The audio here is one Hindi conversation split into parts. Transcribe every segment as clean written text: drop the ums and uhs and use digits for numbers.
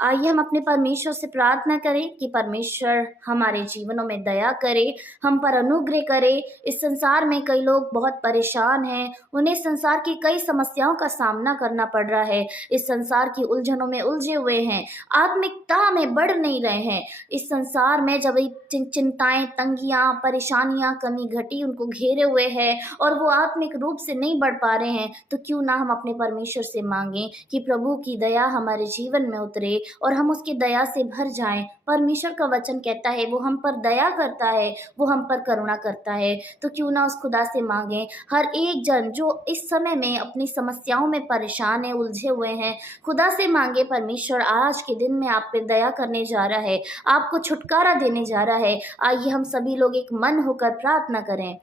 आइए हम अपने परमेश्वर से प्रार्थना करें कि परमेश्वर हमारे जीवनों में दया करे, हम पर अनुग्रह करे। इस संसार में कई लोग बहुत परेशान हैं, उन्हें संसार की कई समस्याओं का सामना करना पड़ रहा है। इस संसार की उलझनों में उलझे हुए हैं, आत्मिकता में बढ़ नहीं रहे हैं। इस संसार में जब ये चिंताएं, तंगियां, परेशानियां, कमी घटी उनको घेरे हुए हैं और वो आत्मिक रूप से नहीं बढ़ पा रहे हैं, तो क्यों ना हम अपने परमेश्वर से मांगें कि प्रभु की दया हमारे जीवन में उतरे और हम उसकी दया से भर जाएं। परमेश्वर का वचन कहता है वो हम पर दया करता है, वो हम पर करुणा करता है। तो क्यों ना उस खुदा से मांगें। हर एक जन जो इस समय में अपनी समस्याओं में परेशान है, उलझे हुए हैं, खुदा से मांगे। परमेश्वर आज के दिन में आप पे दया करने जा रहा है, आपको छुटकारा देने जा रहा है। आइए हम सभी लोग एक मन होकर प्रार्थना करें।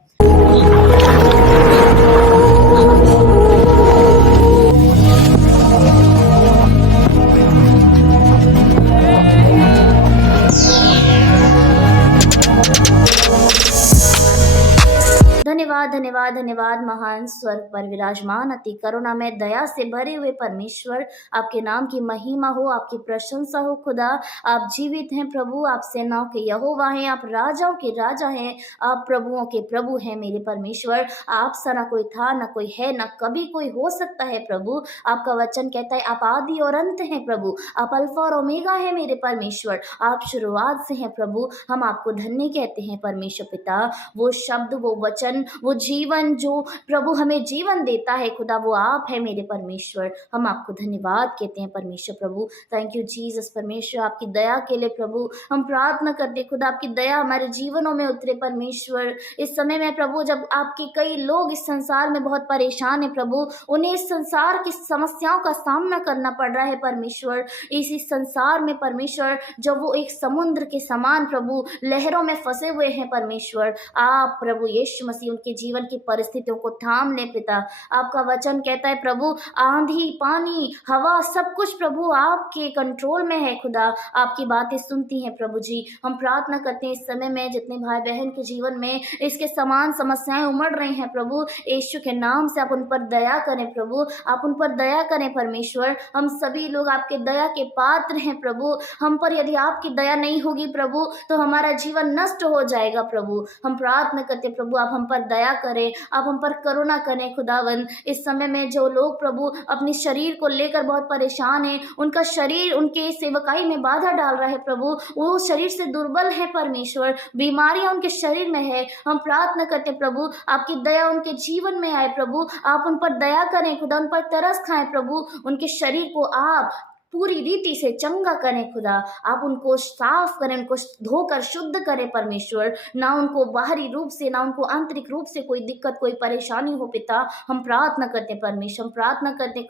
धन्यवाद धन्यवाद धन्यवाद महान स्वर्ग पर विराजमान अति करुणा में दया से भरे हुए परमेश्वर, आपके नाम की महिमा हो, आपकी प्रशंसा हो। खुदा आप जीवित हैं प्रभु, आप सेनाओं के यहोवा हैं, आप राजाओं के राजा हैं, आप प्रभुओं के प्रभु हैं। मेरे परमेश्वर, आप सा ना कोई था, ना कोई है, ना कभी कोई हो सकता है प्रभु। आपका वचन कहता है आप आदि और अंत हैं प्रभु, आप अल्फा और ओमेगा हैं मेरे परमेश्वर, आप शुरुआत से हैं प्रभु। हम आपको धन्य कहते हैं परमेश्वर पिता। वो शब्द, वो वचन, वो जीवन जो प्रभु हमें जीवन देता है खुदा, वो आप है मेरे परमेश्वर। हम आपको धन्यवाद कहते हैं परमेश्वर प्रभु। थैंक यू जीसस परमेश्वर, आपकी दया के लिए प्रभु हम प्रार्थना करते हैं। खुदा आपकी दया हमारे जीवनों में उतरे परमेश्वर। इस समय में प्रभु जब आपके कई लोग इस संसार में बहुत परेशान है प्रभु, उन्हें इस संसार की समस्याओं का सामना करना पड़ रहा है परमेश्वर। इसी संसार में परमेश्वर जब वो एक समुद्र के समान प्रभु लहरों में फंसे हुए हैं परमेश्वर, आप प्रभु यीशु मसीह उनके जीवन की परिस्थितियों को थाम ले पिता। आपका वचन कहता है प्रभु आंधी, पानी, हवा, सब कुछ प्रभु आपके कंट्रोल में है खुदा, आपकी बातें सुनती हैं प्रभु जी। हम प्रार्थना करते हैं इस समय में जितने भाई बहन के जीवन में इसके समान समस्याएं उमड़ रही हैं प्रभु, यीशु के नाम से आप उन पर दया करें प्रभु, आप उन पर दया करें परमेश्वर। हम सभी लोग आपके दया के पात्र हैं प्रभु, हम पर यदि आपकी दया नहीं होगी प्रभु तो हमारा जीवन नष्ट हो जाएगा प्रभु। हम प्रार्थना करते प्रभु आप हम पर दया करें, आप हम पर करुणा करें खुदावन। इस समय में जो लोग प्रभु अपने शरीर को लेकर बहुत परेशान हैं, उनका शरीर उनके सेवकाई में बाधा डाल रहा है प्रभु, वो शरीर से दुर्बल है परमेश्वर, बीमारियां उनके शरीर में है। हम प्रार्थना करते प्रभु आपकी दया उनके जीवन में आए प्रभु, आप उन पर दया करें खुदा, उन पर तरस खाएं प्रभु, उनके शरीर को आप पूरी रीति से चंगा करें खुदा, आप उनको साफ करें, उनको धोकर शुद्ध करें परमेश्वर। ना उनको बाहरी रूप से, ना उनको आंतरिक रूप से कोई दिक्कत, कोई परेशानी हो पिता। हम प्रार्थना करते हैं परमेश्वर, हम प्रार्थना करते हैं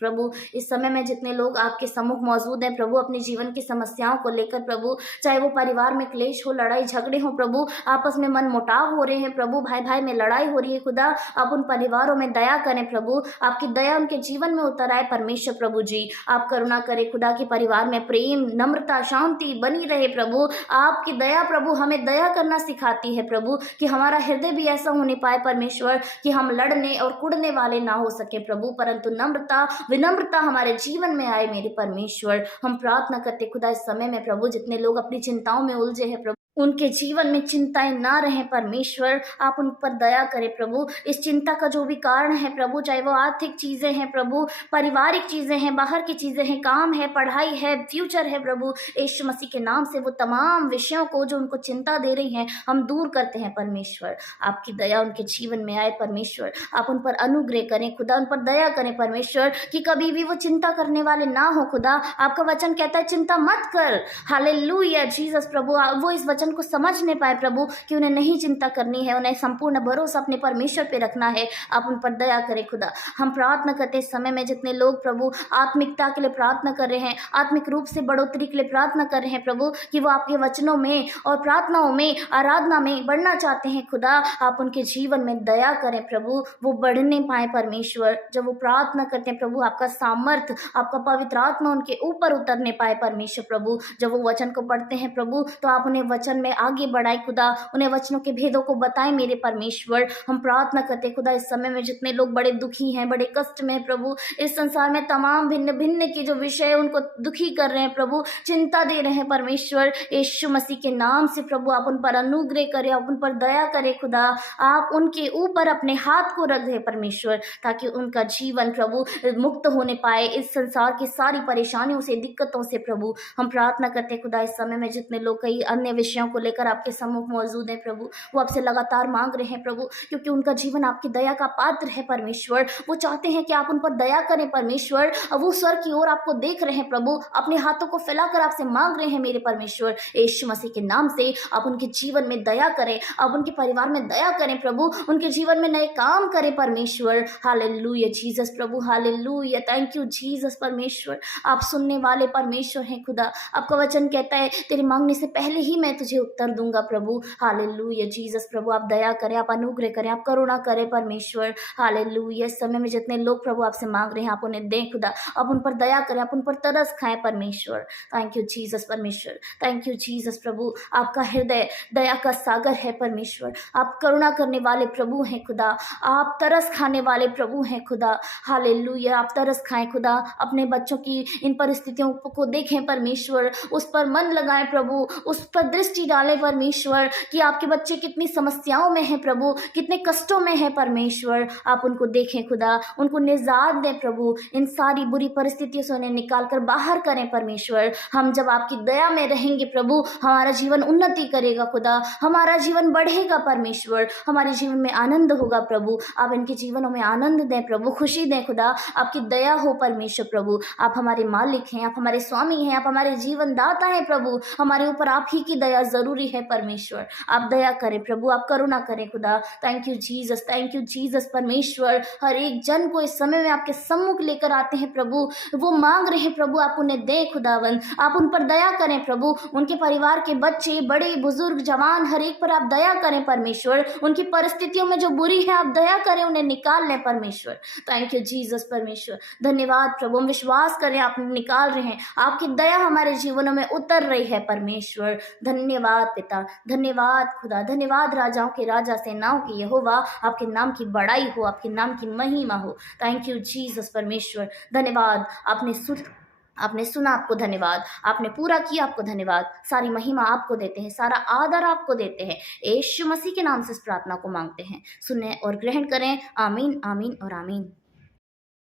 प्रभु इस समय में जितने लोग आपके सम्मुख मौजूद हैं प्रभु अपने जीवन की समस्याओं को लेकर प्रभु, चाहे वो परिवार में क्लेश हो, लड़ाई झगड़े हो प्रभु, आपस में मन मुटाव हो रहे हैं प्रभु, भाई भाई में लड़ाई हो रही है खुदा, आप उन परिवारों में दया करें प्रभु, आपकी दया उनके जीवन में उतर आए परमेश्वर प्रभु जी। आप करुणा करें खुदा कि परिवार में प्रेम, नम्रता, शांति बनी रहे प्रभु। आपकी दया प्रभु हमें दया करना सिखाती है प्रभु, कि हमारा हृदय भी ऐसा होने पाए परमेश्वर कि हम लड़ने और कुड़ने वाले ना हो सके प्रभु, परंतु नम्रता, विनम्रता हमारे जीवन में आए मेरे परमेश्वर। हम प्रार्थना करते खुदा इस समय में प्रभु जितने लोग अपनी चिंताओं में उलझे हैं प्रभु, उनके जीवन में चिंताएं ना रहें परमेश्वर, आप उन पर दया करें प्रभु। इस चिंता का जो भी कारण है प्रभु, चाहे वो आर्थिक चीजें हैं प्रभु, पारिवारिक चीजें हैं, बाहर की चीजें हैं, काम है, पढ़ाई है, फ्यूचर है प्रभु, यीशु मसीह के नाम से वो तमाम विषयों को जो उनको चिंता दे रही हैं हम दूर करते हैं परमेश्वर। आपकी दया उनके जीवन में आए परमेश्वर, आप उन पर अनुग्रह करें खुदा, उन पर दया करें परमेश्वर, कि कभी भी वो चिंता करने वाले ना हो खुदा। आपका वचन कहता है चिंता मत कर, हालेलुया जीसस प्रभु, वो इस वचन को समझ नहीं पाए प्रभु कि उन्हें नहीं चिंता करनी है, उन्हें संपूर्ण भरोसा अपने परमेश्वर पे रखना है। आप उन पर दया करें खुदा। हम प्रार्थना करते हैं इस समय में जितने लोग प्रभु आत्मिकता के लिए प्रार्थना कर रहे हैं, आत्मिक रूप से बढ़ोतरी के लिए प्रार्थना कर रहे हैं प्रभु, कि वो आपके वचनों में और प्रार्थनाओं में, आराधना में बढ़ना चाहते हैं खुदा, आप उनके जीवन में दया करें प्रभु, वो बढ़ने पाए परमेश्वर। जब वो प्रार्थना करते हैं प्रभु आपका सामर्थ, आपका पवित्र आत्मा उनके ऊपर उतरने पाए परमेश्वर प्रभु। जब वो वचन को पढ़ते हैं प्रभु तो आप उन्हें वचन वचन में आगे बढ़ाए खुदा, उन्हें वचनों के भेदों को बताएं मेरे परमेश्वर। हम प्रार्थना करते खुदा इस समय में जितने लोग बड़े दुखी हैं, बड़े कष्ट में हैं प्रभु, इस संसार में तमाम भिन्न भिन्न के जो विषय उनको दुखी कर रहे हैं प्रभु, चिंता दे रहे हैं परमेश्वर, यीशु मसीह के नाम से प्रभु आप उन पर अनुग्रह करें, आप उन पर दया करें खुदा, आप उनके ऊपर अपने हाथ को रख दे परमेश्वर, ताकि उनका जीवन प्रभु मुक्त होने पाए इस संसार की सारी परेशानियों से, दिक्कतों से प्रभु। हम प्रार्थना करते खुदा इस समय में जितने लोग कई अन्य विषयों को लेकर आपके सम्मुख मौजूद हैं प्रभु, वो आपसे लगातार मांग रहे हैं प्रभु, क्योंकि उनका जीवन आपकी दया का पात्र है परमेश्वर। वो चाहते हैं कि आप उन पर दया करें परमेश्वर, और वो स्वर की ओर आपको देख रहे हैं प्रभु, अपने हाथों को फैलाकर आपसे मांग रहे हैं मेरे परमेश्वर। यीशु मसीह के नाम से आप उनके जीवन में दया करें, आप उनके परिवार में दया करें प्रभु, उनके जीवन में नए काम करें परमेश्वर। Hallelujah Jesus Prabhu, hallelujah, thank you Jesus परमेश्वर। आप सुनने वाले परमेश्वर हैं खुदा, आपका वचन कहता है तेरे मांगने से पहले ही मैं तुझे उत्तर दूंगा प्रभु। हालेलुया जीसस प्रभु, आप दया करें, आप अनुग्रह करें, आप करुणा करें परमेश्वर। हालेलुया, इस समय में जितने लोग प्रभु आपसे मांग रहे हैं आप उन्हें दें खुदा, आप उन पर दया करें, आप उन पर तरस खाएं परमेश्वर। थैंक यू जीसस परमेश्वर, थैंक यू जीसस प्रभु। आपका हृदय दया का सागर है परमेश्वर, आप करुणा करने वाले प्रभु हैं खुदा, आप तरस खाने वाले प्रभु हैं खुदा। हालेलुया, आप तरस खाएं खुदा, अपने बच्चों की इन परिस्थितियों को देखें परमेश्वर, उस पर मन लगाएं प्रभु, उस पर दृष्टि डालें परमेश्वर, कि आपके बच्चे कितनी समस्याओं में हैं प्रभु, कितने कष्टों में हैं परमेश्वर। आप उनको देखें खुदा, उनको निजात दें प्रभु, इन सारी बुरी परिस्थितियों से उन्हें निकाल कर बाहर करें परमेश्वर। हम जब आपकी दया में रहेंगे प्रभु, हमारा जीवन उन्नति करेगा खुदा, हमारा जीवन बढ़ेगा परमेश्वर, हमारे जीवन में आनंद होगा प्रभु। आप इनके जीवनों में आनंद दें प्रभु, खुशी दें खुदा, आपकी दया हो परमेश्वर प्रभु। आप हमारे मालिक हैं, आप हमारे स्वामी हैं, आप हमारे जीवन दाता हैं प्रभु, हमारे ऊपर आप ही की दया जरूरी है परमेश्वर। आप दया करें प्रभु, आप करुणा करें खुदा। Thank you Jesus, thank you Jesus परमेश्वर। हर एक जन को इस समय में आपके सम्मुख लेकर आते हैं प्रभु, वो मांग रहे हैं प्रभु, आप उन्हें दें खुदावन, आप उन पर दया करें प्रभु, उनके परिवार के बच्चे, बड़े बुजुर्ग, जवान, हर एक पर आप दया करें परमेश्वर। उनकी परिस्थितियों में जो बुरी है आप दया करें, उन्हें निकाल लें परमेश्वर। थैंक यू जीसस परमेश्वर, धन्यवाद प्रभु। हम विश्वास करें आप निकाल रहे हैं, आपकी दया हमारे जीवनों में उतर रही है परमेश्वर। धन्यवाद पिता, धन्यवाद खुदा, धन्यवाद राजाओं के राजा, सेनाओं के यहोवा, आपके नाम की बड़ाई हो, आपके नाम की महिमा हो। थैंक यू जीसस परमेश्वर, धन्यवाद। आपने सुना, आपको धन्यवाद, आपने पूरा किया, आपको धन्यवाद। सारी महिमा आपको देते हैं, सारा आदर आपको देते हैं, यीशु मसीह के नाम से इस प्रार्थना को मांगते हैं। सुने और ग्रहण करें। आमीन, आमीन और आमीन।